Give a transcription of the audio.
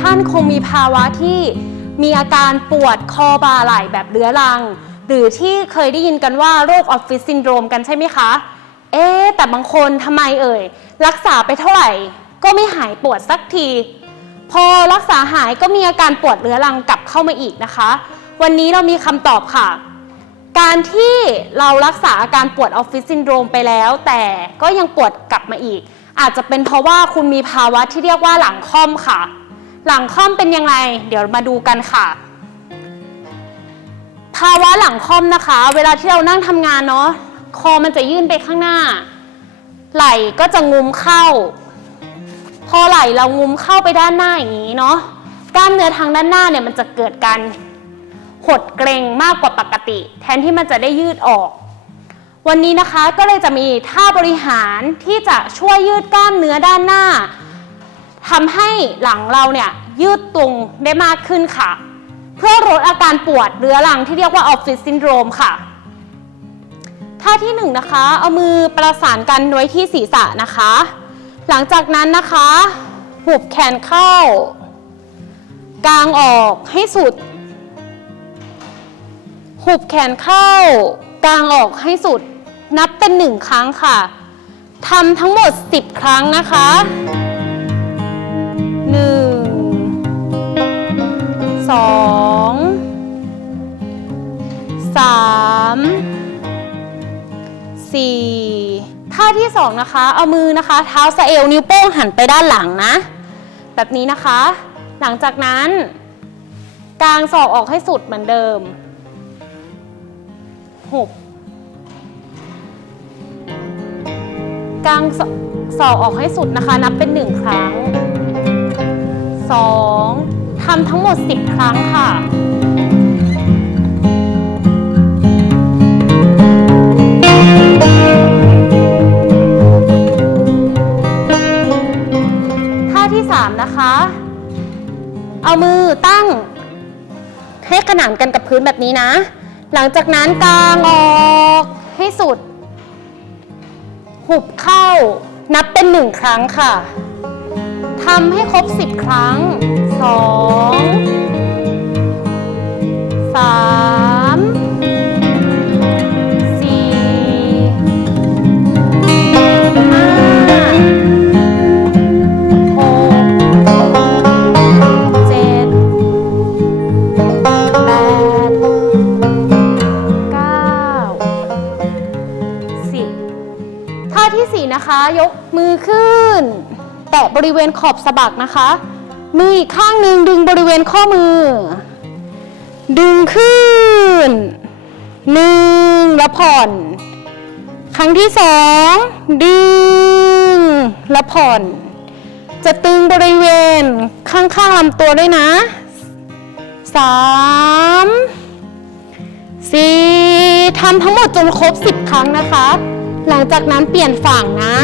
ท่านคงมีภาวะที่มีอาการปวดคอบ่าไหล่แบบเรื้อรัง หรือที่เคยได้ยินกันว่าโรคออฟฟิศซินโดรมกันใช่ไหมคะ เอ๊แต่บางคนทำไมเอ่ย รักษาไปเท่าไหร่ ก็ไม่หายปวดสักที พอรักษาหายก็มีอาการปวดเรื้อรังกลับเข้ามาอีกนะคะ วันนี้เรามีคำตอบค่ะ การที่เรารักษาอาการปวดออฟฟิศซินโดรมไปแล้ว แต่ก็ยังปวดกลับมาอีก อาจจะเป็นเพราะว่าคุณมีภาวะที่เรียกว่าหลังค่อมค่ะ หลังค่อมเป็นยังไง เดี๋ยวมาดูกันค่ะ ภาวะหลังค่อมนะคะ เวลาที่เรานั่งทำงานเนาะคอมันจะยื่นไปข้างหน้า ไหล่ก็จะงุมเข้า พอไหล่เรางุมเข้าไปด้านหน้าอย่างนี้เนาะกล้ามเนื้อทางด้านหน้าเนี่ยมันจะเกิดการหดเกร็งมากกว่าปกติ แทนที่มันจะได้ยืดออก วันนี้นะคะก็เลยจะมีท่าบริหารที่จะช่วยยืดกล้ามเนื้อด้านหน้า ทำให้หลังเราเนี่ยยืดตรงได้มากขึ้นค่ะ เพื่อลดอาการปวดเรื้อรังที่เรียกว่าออฟฟิศซินโดรมค่ะท่าที่หนึ่งนะคะเอามือประสานกันไว้ที่ศีรษะนะคะ หลังจากนั้นนะคะหุบแขนเข้า กางออกให้สุด หุบแขนเข้า กางออกให้สุด นับเป็นหนึ่งครั้งค่ะทำทั้งหมด 10 ครั้งนะคะ 4ท่าที่ 2 นะคะ เอามือนะคะ เท้าสะเอวนิ้วโป้งหันไปด้านหลังนะ แบบนี้นะคะ หลังจากนั้น กางศอกออกให้สุดเหมือนเดิมหุบกางศอกออกให้สุดนะคะ นับเป็น 1 ครั้ง 2 ทำทั้งหมด 10 ครั้งค่ะ 3 นะคะ เอามือตั้งให้ขนานกันกับพื้นแบบนี้นะ หลังจากนั้นกางออกให้สุด หุบเข้า นับเป็นหนึ่งครั้งค่ะทำให้ครบ 10 ครั้ง 2 นะคะ ยกมือขึ้น แตะบริเวณขอบสะบักนะคะ มืออีกข้างหนึ่งดึงบริเวณข้อมือ ดึงขึ้นหนึ่งแล้วผ่อน ครั้งที่สองดึงแล้วผ่อน จะตึงบริเวณข้างๆลำตัวด้วยนะสามสี่ทำทั้งหมดจนครบ10ครั้งนะคะ หลังจากนั้นเปลี่ยนฝั่งนะ